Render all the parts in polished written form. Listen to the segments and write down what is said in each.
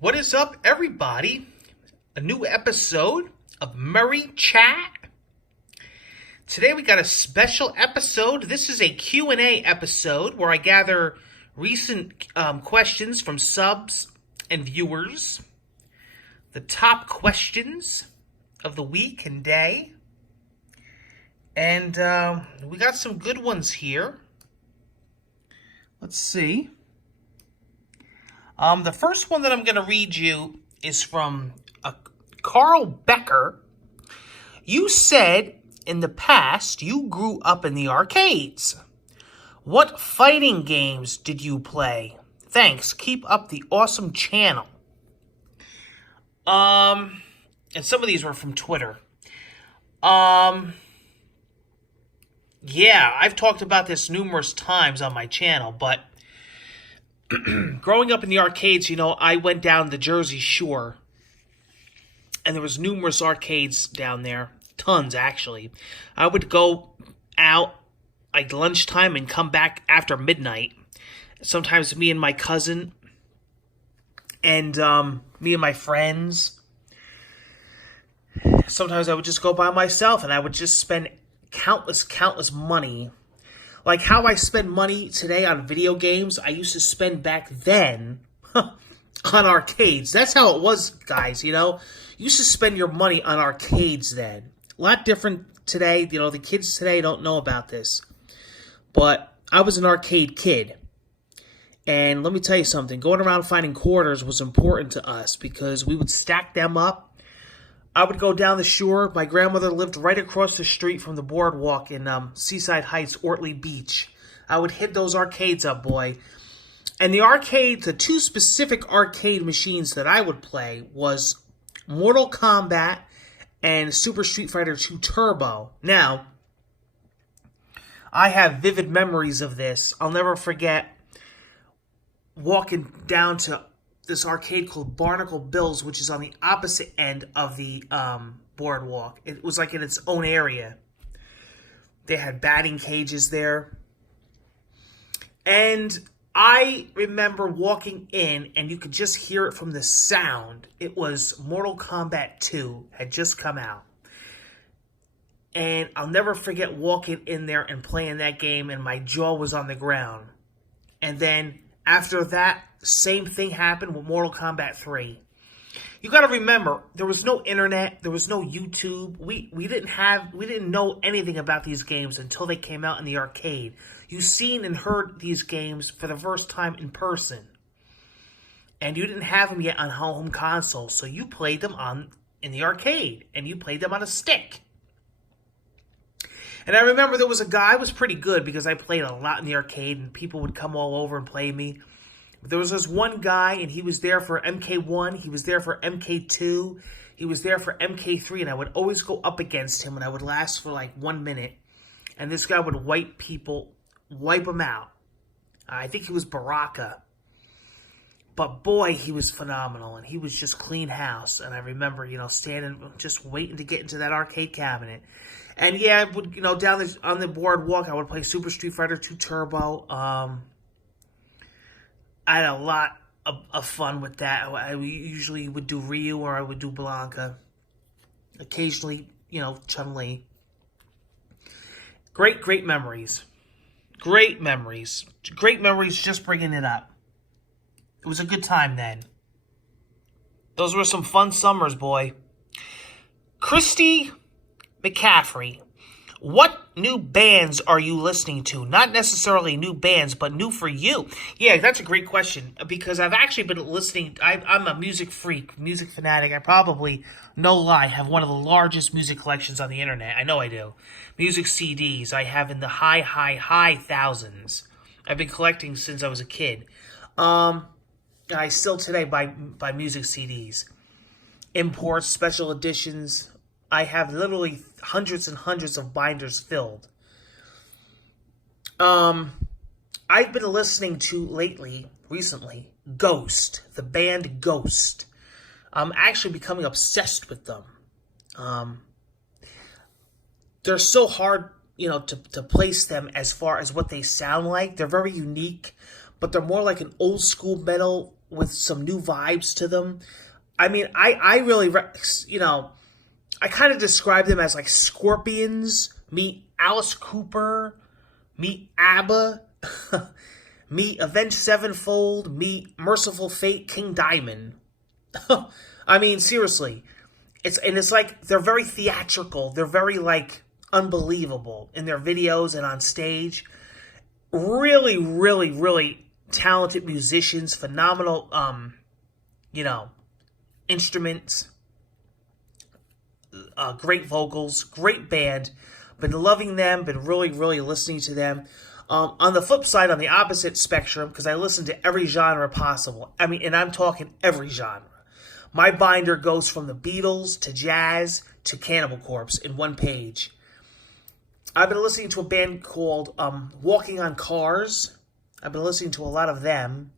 What is up, everybody? A new episode of Murray Chat. Today we got a special episode. This is a Q&A episode where I gather recent questions from subs and viewers. The top questions of the week and day. And we got some good ones here. Let's see. The first one that I'm going to read you is from Carl Becker. You said in the past you grew up in the arcades. What fighting games did you play? Thanks. Keep up the awesome channel. And some of these were from Twitter. Yeah, I've talked about this numerous times on my channel, but growing up in the arcades, I went down the Jersey Shore, and there was numerous arcades down there. Tons, actually. I would go out like lunchtime and come back after midnight. Sometimes me and my cousin and me and my friends. Sometimes I would just go by myself, and I would just spend countless money. Like how I spend money today on video games, I used to spend back then on arcades. That's how it was, guys, You used to spend your money on arcades then. A lot different today. The kids today don't know about this. But I was an arcade kid. And let me tell you something. Going around finding quarters was important to us because we would stack them up. I would go down the shore. My grandmother lived right across the street from the boardwalk in Seaside Heights, Ortley Beach. I would hit those arcades up, boy. And the two specific arcade machines that I would play was Mortal Kombat and Super Street Fighter 2 Turbo. Now, I have vivid memories of this. I'll never forget walking down to this arcade called Barnacle Bills, which is on the opposite end of the boardwalk. It was like in its own area. They had batting cages there. And I remember walking in, and you could just hear it from the sound. It was Mortal Kombat 2 had just come out. And I'll never forget walking in there and playing that game, and my jaw was on the ground. And then after that, same thing happened with Mortal Kombat 3. You got to remember, there was no internet, there was no YouTube. We didn't know anything about these games until they came out in the arcade. You seen and heard these games for the first time in person, and you didn't have them yet on home console, so you played them in the arcade, and you played them on a stick. And I remember there was a guy who was pretty good because I played a lot in the arcade, and people would come all over and play me. But there was this one guy, and he was there for MK1, he was there for MK2, he was there for MK3, and I would always go up against him, and I would last for like 1 minute. And this guy would wipe them out. I think he was Baraka. But boy, he was phenomenal, and he was just clean house. And I remember, standing, just waiting to get into that arcade cabinet. And yeah, I would, down on the boardwalk, I would play Super Street Fighter 2 Turbo. I had a lot of fun with that. I usually would do Ryu or I would do Blanca. Occasionally, Chun-Li. Great memories. Great memories. Great memories just bringing it up. It was a good time then. Those were some fun summers, boy. Christy McCaffrey. What new bands are you listening to? Not necessarily new bands, but new for you. Yeah, that's a great question because I've actually been listening. I'm a music freak, music fanatic. I probably, no lie, have one of the largest music collections on the internet. I know I do. Music CDs I have in the high thousands. I've been collecting since I was a kid. I still today buy music CDs. Imports, special editions. I have literally hundreds and hundreds of binders filled. I've been listening to recently, Ghost, the band Ghost. I'm actually becoming obsessed with them. They're so hard, to place them as far as what they sound like. They're very unique, but they're more like an old school metal with some new vibes to them. I mean, I really, I kind of describe them as like Scorpions meet Alice Cooper, meet ABBA, meet Avenged Sevenfold, meet Merciful Fate, King Diamond. I mean, seriously, it's like they're very theatrical. They're very like unbelievable in their videos and on stage. Really, really, really talented musicians, phenomenal, instruments, great vocals, great band. Been loving them, been really, really listening to them. On the flip side, on the opposite spectrum, because I listen to every genre possible. I mean, and I'm talking every genre. My binder goes from the Beatles to jazz to Cannibal Corpse in one page. I've been listening to a band called Walking on Cars. I've been listening to a lot of them.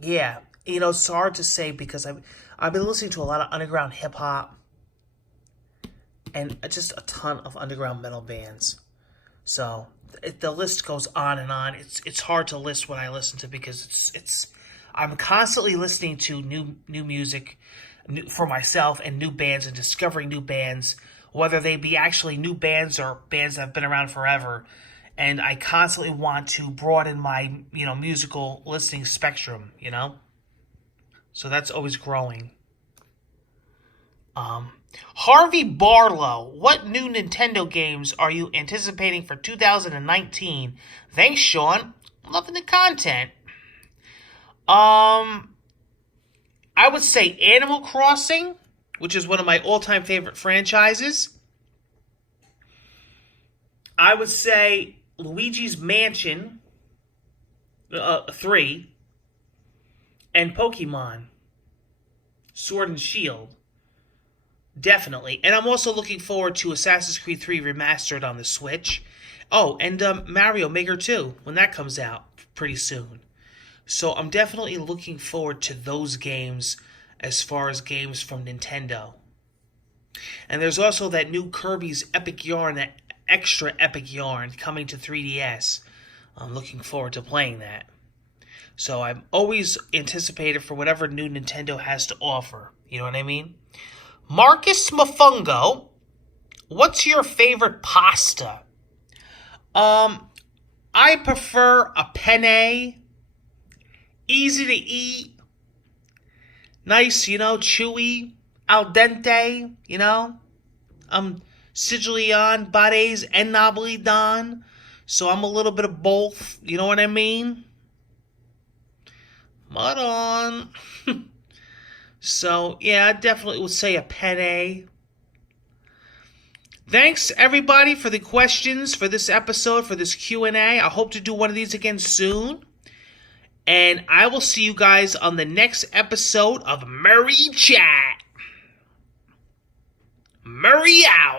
Yeah, it's hard to say because I've been listening to a lot of underground hip hop and just a ton of underground metal bands. So the list goes on and on. It's hard to list what I listen to because I'm constantly listening to new music for myself and new bands and discovering new bands, whether they be actually new bands or bands that have been around forever. And I constantly want to broaden my, musical listening spectrum, So that's always growing. Harvey Barlow, what new Nintendo games are you anticipating for 2019? Thanks, Sean. Loving the content. I would say Animal Crossing, which is one of my all-time favorite franchises. I would say Luigi's Mansion 3 and Pokemon Sword and Shield. Definitely. And I'm also looking forward to Assassin's Creed 3 Remastered on the Switch. Oh, and Mario Maker 2, when that comes out pretty soon. So I'm definitely looking forward to those games as far as games from Nintendo. And there's also that new Kirby's Epic Yarn, that extra Epic Yarn coming to 3DS. I'm looking forward to playing that. So I'm always anticipated for whatever new Nintendo has to offer. You know what I mean? Marcus Mafungo, what's your favorite pasta? I prefer a penne. Easy to eat. Nice, chewy. Al dente, Sicilian, Bades, and Napolitan. So I'm a little bit of both. You know what I mean? Mud on. So, yeah, I definitely would say a penne. Thanks, everybody, for the questions for this episode, for this Q&A. I hope to do one of these again soon. And I will see you guys on the next episode of Murray Chat. Murray out.